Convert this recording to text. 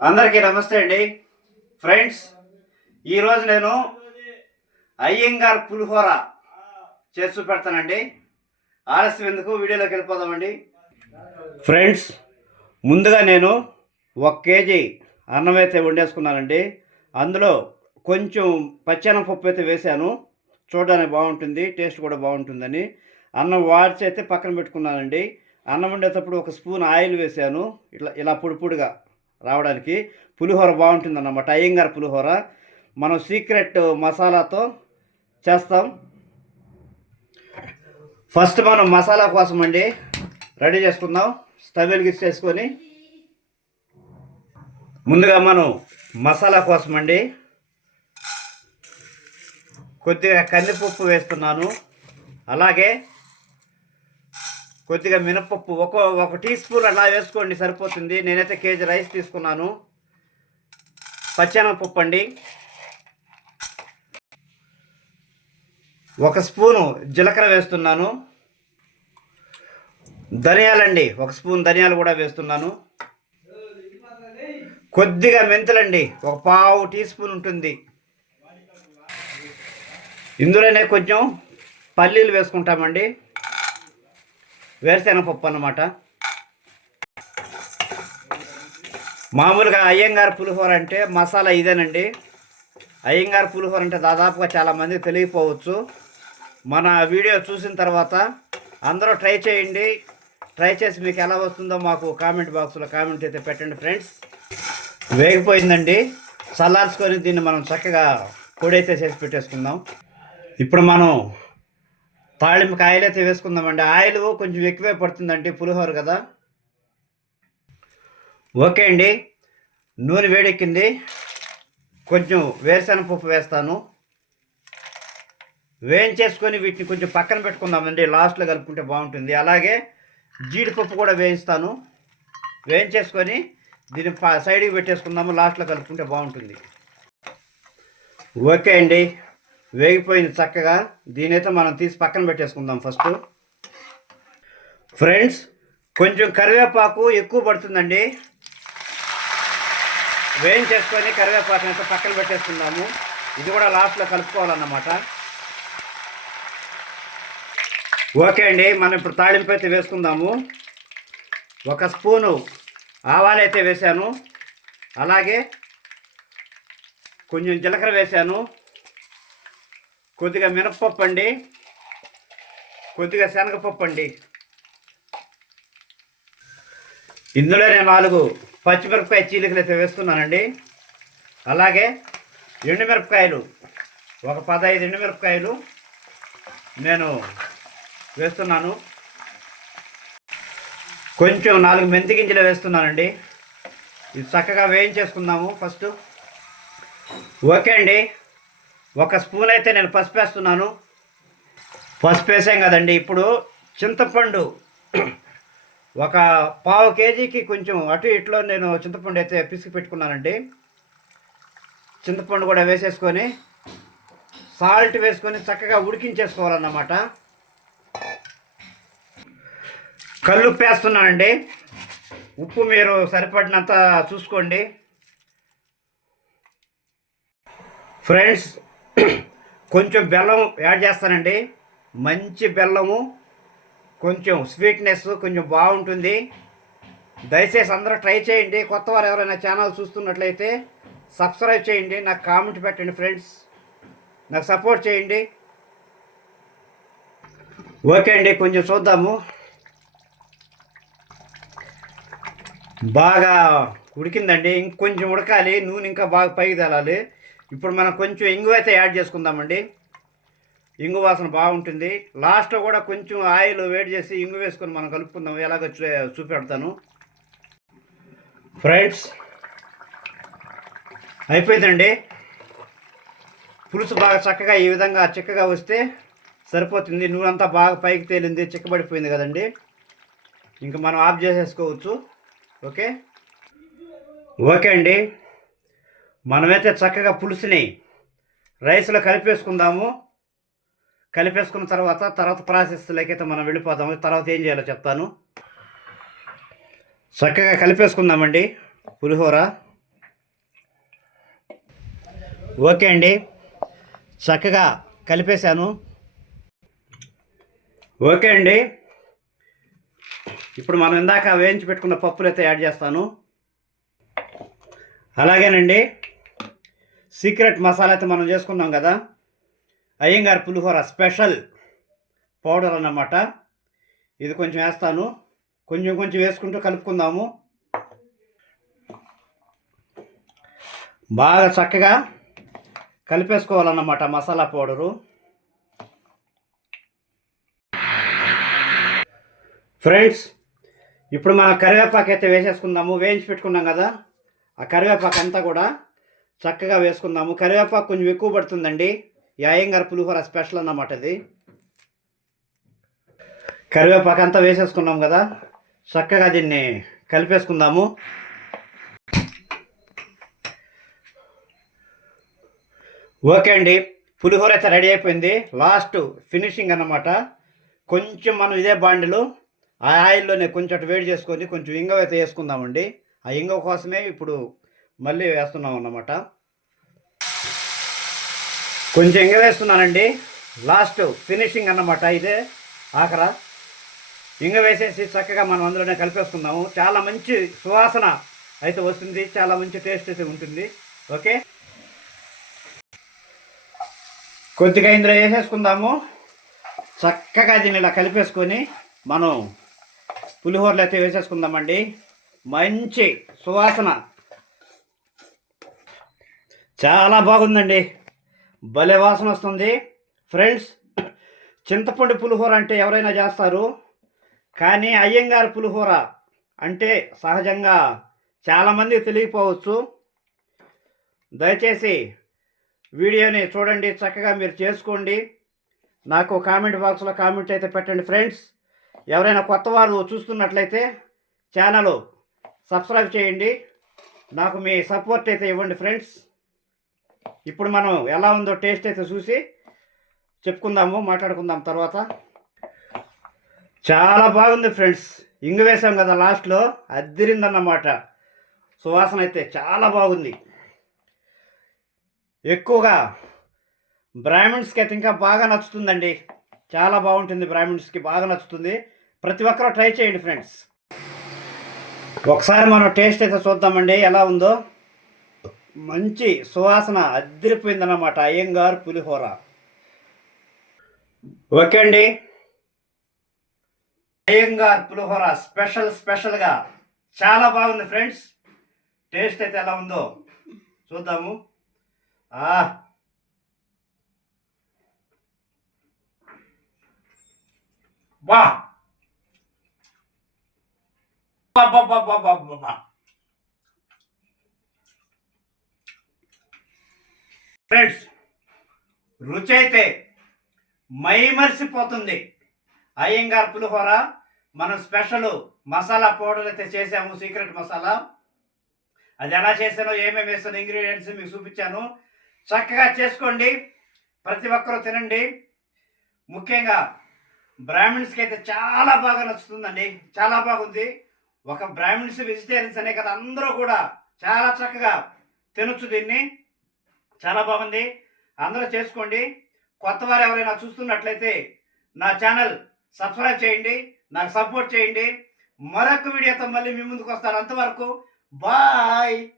అందరికీ నమస్తే అండి. ఫ్రెండ్స్ ఈరోజు నేను అయ్యంగార్ పులిహోర చేసి చూపెడతానండి ఆలస్యం ఎందుకు? వీడియోలోకి వెళ్ళిపోదామండి. ఫ్రెండ్స్ ముందుగా నేను ఒక కేజీ అన్నం అయితే వండేసుకున్నానండి. అందులో కొంచెం పచ్చనం పప్పు అయితే వేశాను. చూడడానికి బాగుంటుంది టేస్ట్ కూడా బాగుంటుందని. అన్నం వాడిచి అయితే పక్కన పెట్టుకున్నానండి. అన్నం వండేటప్పుడు ఒక స్పూన్ ఆయిల్ వేశాను. ఇట్లా ఇలా పొడిపొడిగా రావడానికి పులిహోర బాగుంటుంది అన్నమాట అయ్యంగారు పులిహోర. మనం సీక్రెట్ మసాలాతో చేస్తాం. ఫస్ట్ మనం మసాలా కోసం అండి రెడీ చేసుకుందాం. స్టవ్ వెలిగించేసుకొని ముందుగా మనం మసాలా కోసం అండి కొద్దిగా కందిపప్పు వేస్తున్నాను. అలాగే కొద్దిగా మినపప్పు ఒక ఒక టీ స్పూన్ అలా వేసుకోండి సరిపోతుంది. నేనైతే కేజీ రైస్ తీసుకున్నాను. పచ్చెనగపప్పు అండి. ఒక స్పూను జీలకర్ర వేస్తున్నాను. ధనియాలండి ఒక స్పూన్ ధనియాలు కూడా వేస్తున్నాను. కొద్దిగా మెంతులండి ఒక పావు టీ స్పూన్ ఉంటుంది. ఇందులోనే కొంచెం పల్లీలు వేసుకుంటామండి. వేరుశెనగపప్పు అన్నమాట. మామూలుగా అయ్యంగారు పులిహోర అంటే మసాలా ఇదేనండి. అయ్యంగారు పులిహోర అంటే దాదాపుగా చాలామంది తెలియకపోవచ్చు. మన వీడియో చూసిన తర్వాత అందరూ ట్రై చేయండి. ట్రై చేసి మీకు ఎలా వస్తుందో మాకు కామెంట్ బాక్స్లో కామెంట్ అయితే పెట్టండి ఫ్రెండ్స్. వేగిపోయిందండి. చల్లార్చుకొని దీన్ని మనం చక్కగా పొడి అయితే చేసి పెట్టేసుకుందాం. ఇప్పుడు మనం తాళింపుకి ఆయిల్ అయితే వేసుకుందామండి ఆయిల్ కొంచెం ఎక్కువే పడుతుందండి పులిహోర కదా. ఓకే అండి. నూనె వేడెక్కింది. కొంచెం వేరుశనగపప్పు వేస్తాను. వేయించేసుకొని వీటిని కొంచెం పక్కన పెట్టుకుందామండి. లాస్ట్లో కలుపుకుంటే బాగుంటుంది. అలాగే జీడిపప్పు కూడా వేయిస్తాను. వేయించేసుకొని దీన్ని సైడ్కి పెట్టేసుకుందాము. లాస్ట్లో కలుపుకుంటే బాగుంటుంది. ఓకే అండి. వేగిపోయింది చక్కగా. దీనైతే మనం తీసి పక్కన పెట్టేసుకుందాం ఫస్ట్ ఫ్రెండ్స్ కొంచెం కరివేపాకు ఎక్కువ పడుతుందండి. వేయించేసుకొని కరివేపాకుని అయితే పక్కన పెట్టేసుకుందాము. ఇది కూడా లాస్ట్లో కలుపుకోవాలన్నమాట. ఓకే అండి మనం ఇప్పుడు తాళింపు అయితే వేసుకుందాము. ఒక స్పూను ఆవాలు అయితే వేశాను. అలాగే కొంచెం జీలకర్ర వేశాను. కొద్దిగా మినప్పప్పు అండి. కొద్దిగా శనగపప్పు అండి. ఇందులో నేను నాలుగు పచ్చిమిరపకాయ చీలికలు అయితే వేస్తున్నానండి. అలాగే ఎండుమిరపకాయలు ఒక పదహైదు ఎండుమిరపకాయలు నేను వేస్తున్నాను. కొంచెం నాలుగు మెంతి గింజలు వేస్తున్నానండి. ఇది చక్కగా వేయించేసుకుందాము ఫస్ట్. ఓకే అండి. ఒక స్పూన్ అయితే నేను పసుపు వేస్తున్నాను పసుపు వేసాం కదండి. ఇప్పుడు చింతపండు ఒక పావు కేజీకి కొంచెం అటు ఇట్లో నేను చింతపండు అయితే పిసికి పెట్టుకున్నానండి. చింతపండు కూడా వేసేసుకొని సాల్ట్ వేసుకొని చక్కగా ఉడికించేసుకోవాలన్నమాట. కల్లుప్పు వేస్తున్నానండి ఉప్పు మీరు సరిపడినంత చూసుకోండి. ఫ్రెండ్స్ కొంచెం బెల్లం యాడ్ చేస్తానండి. మంచి బెల్లము కొంచెం స్వీట్నెస్ కొంచెం బాగుంటుంది. దయచేసి అందరూ ట్రై చేయండి. కొత్త వారు ఎవరైనా ఛానల్ చూస్తున్నట్లయితే సబ్స్క్రైబ్ చేయండి. నాకు కామెంట్ పెట్టండి ఫ్రెండ్స్. నాకు సపోర్ట్ చేయండి. ఓకే అండి కొంచెం చూద్దాము. బాగా ఉడికిందండి. ఇంకొంచెం ఉడకాలి. నూనె ఇంకా బాగా పైకి తేలాలి. ఇప్పుడు మనం కొంచెం ఇంగు అయితే యాడ్ చేసుకుందామండి. ఇంగు వాసన బాగుంటుంది. లాస్ట్లో కూడా కొంచెం ఆయిల్ వేడి చేసి ఇంగు వేసుకొని మనం కలుపుకుందాం. ఎలాగో చూ చూపెడతాను. ఫ్రెండ్స్ అయిపోయిందండి. పులుసు బాగా చక్కగా ఈ విధంగా చిక్కగా వస్తే సరిపోతుంది. నూనెంతా బాగా పైకి తేలింది చిక్కబడిపోయింది కదండి. ఇంకా మనం ఆఫ్ చేసేసుకోవచ్చు. ఓకే? ఓకే అండి. మనమైతే చక్కగా పులుసుని రైస్లో కలిపేసుకుందాము. కలిపేసుకున్న తర్వాత తర్వాత ప్రాసెస్లోకి అయితే మనం వెళ్ళిపోదాము. తర్వాత ఏం చేయాలో చెప్తాను. చక్కగా కలిపేసుకుందామండి పులిహోర. ఓకే అండి. చక్కగా కలిపేశాను. ఓకే అండి. ఇప్పుడు మనం ఇందాక వేయించి పెట్టుకున్న పప్పులు అయితే యాడ్ చేస్తాను. అలాగేనండి. సీక్రెట్ మసాలా అయితే మనం చేసుకున్నాం కదా. అయ్యంగారు పులిహోర స్పెషల్ పౌడర్ అన్నమాట. ఇది కొంచెం వేస్తాను. కొంచెం కొంచెం వేసుకుంటూ కలుపుకుందాము. బాగా చక్కగా కలిపేసుకోవాలన్నమాట మసాలా పౌడరు. ఫ్రెండ్స్ ఇప్పుడు మనం కరివేపాకు అయితే వేసేసుకుందాము. వేయించి పెట్టుకున్నాం కదా. ఆ కరివేపాకు అంతా కూడా చక్కగా వేసుకుందాము. కరివేపాకు కొంచెం ఎక్కువ పడుతుందండి. ఈ పులిహోర స్పెషల్ అన్నమాట ఇది కరివేపాకు అంతా వేసేసుకున్నాం కదా. చక్కగా దీన్ని కలిపేసుకుందాము. ఓకే అండి. పులిహోర అయితే రెడీ అయిపోయింది. లాస్ట్ ఫినిషింగ్ అన్నమాట. కొంచెం మనం ఇదే బాండిలో ఆ ఆయిల్లోనే కొంచెం అటు వేడి చేసుకొని కొంచెం ఇంగవ అయితే వేసుకుందామండి. ఆ ఇంగవ కోసమే ఇప్పుడు మళ్ళీ వేస్తున్నాం అన్నమాట కొంచెం ఇంగవేస్తున్నానండి లాస్ట్ ఫినిషింగ్ అన్నమాట ఇదే ఆఖర. ఇంగ వేసేసి చక్కగా మనం అందులోనే కలిపేసుకుందాము. చాలా మంచి సువాసన అయితే వస్తుంది. చాలా మంచి టేస్ట్ అయితే ఉంటుంది. ఓకే? కొద్దిగా ఇందులో వేసేసుకుందాము. చక్కగా దీన్ని ఇలా కలిపేసుకొని మనం పులిహోరలు అయితే వేసేసుకుందామండి. మంచి సువాసన చాలా బాగుందండి. భలే వాసన వస్తుంది. ఫ్రెండ్స్ చింతపండు పులిహోర అంటే ఎవరైనా చేస్తారు? కానీ అయ్యంగారు పులిహోర అంటే సహజంగా చాలామంది తెలియకపోవచ్చు. దయచేసి వీడియోని చూడండి చక్కగా మీరు చేసుకోండి. నాకు కామెంట్ బాక్స్లో కామెంట్ అయితే పెట్టండి ఫ్రెండ్స్. ఎవరైనా కొత్త వారు చూస్తున్నట్లయితే ఛానల్ సబ్స్క్రైబ్ చేయండి. నాకు మీ సపోర్ట్ అయితే ఇవ్వండి ఫ్రెండ్స్. ఇప్పుడు మనం ఎలా ఉందో టేస్ట్ అయితే చూసి చెప్పుకుందాము మాట్లాడుకుందాం తర్వాత. చాలా బాగుంది ఫ్రెండ్స్. ఇంగు వేసాం కదా లాస్ట్లో అద్దరిందన్నమాట. సువాసన అయితే చాలా బాగుంది. ఎక్కువగా బ్రాహ్మిన్స్కి అయితే ఇంకా బాగా నచ్చుతుందండి. చాలా బాగుంటుంది బ్రాహ్మిన్స్కి బాగా నచ్చుతుంది. ప్రతి ఒక్కరూ ట్రై చేయండి ఫ్రెండ్స్. ఒకసారి మనం టేస్ట్ అయితే చూద్దామండి ఎలా ఉందో. మంచి సువాసన అద్దరిపోయిందన్నమాట అయ్యంగారు పులిహోర. ఓకే అండి. అయ్యంగార్ పులిహోర స్పెషల్ స్పెషల్గా చాలా బాగుంది ఫ్రెండ్స్. టేస్ట్ అయితే ఎలా ఉందో చూద్దాము. ఆ. వా ఫ్రెండ్స్ రుచి అయితే మైమర్సిపోతుంది. అయ్యంగార్ పులిహోర మనం స్పెషల్ మసాలా పౌడర్ అయితే చేసాము సీక్రెట్ మసాలా. అది ఎలా చేసానో ఏమేమి వేసాను ఇంగ్రీడియంట్స్ మీకు చూపించాను. చక్కగా చేసుకోండి ప్రతి ఒక్కరూ తినండి. ముఖ్యంగా బ్రాహ్మిన్స్కి అయితే చాలా బాగా నచ్చుతుందండి. చాలా బాగుంది. ఒక బ్రాహ్మిన్స్ వెజిటేరియన్స్ అనే కదా అందరూ కూడా చాలా చక్కగా తినొచ్చు దీన్ని. చాలా బాగుంది. అందరూ చేసుకోండి. కొత్త వారు ఎవరైనా చూస్తున్నట్లయితే నా ఛానల్ సబ్స్క్రైబ్ చేయండి. నాకు సపోర్ట్ చేయండి. మరొక వీడియోతో మళ్ళీ మీ ముందుకు వస్తాను అంతవరకు. బాయ్.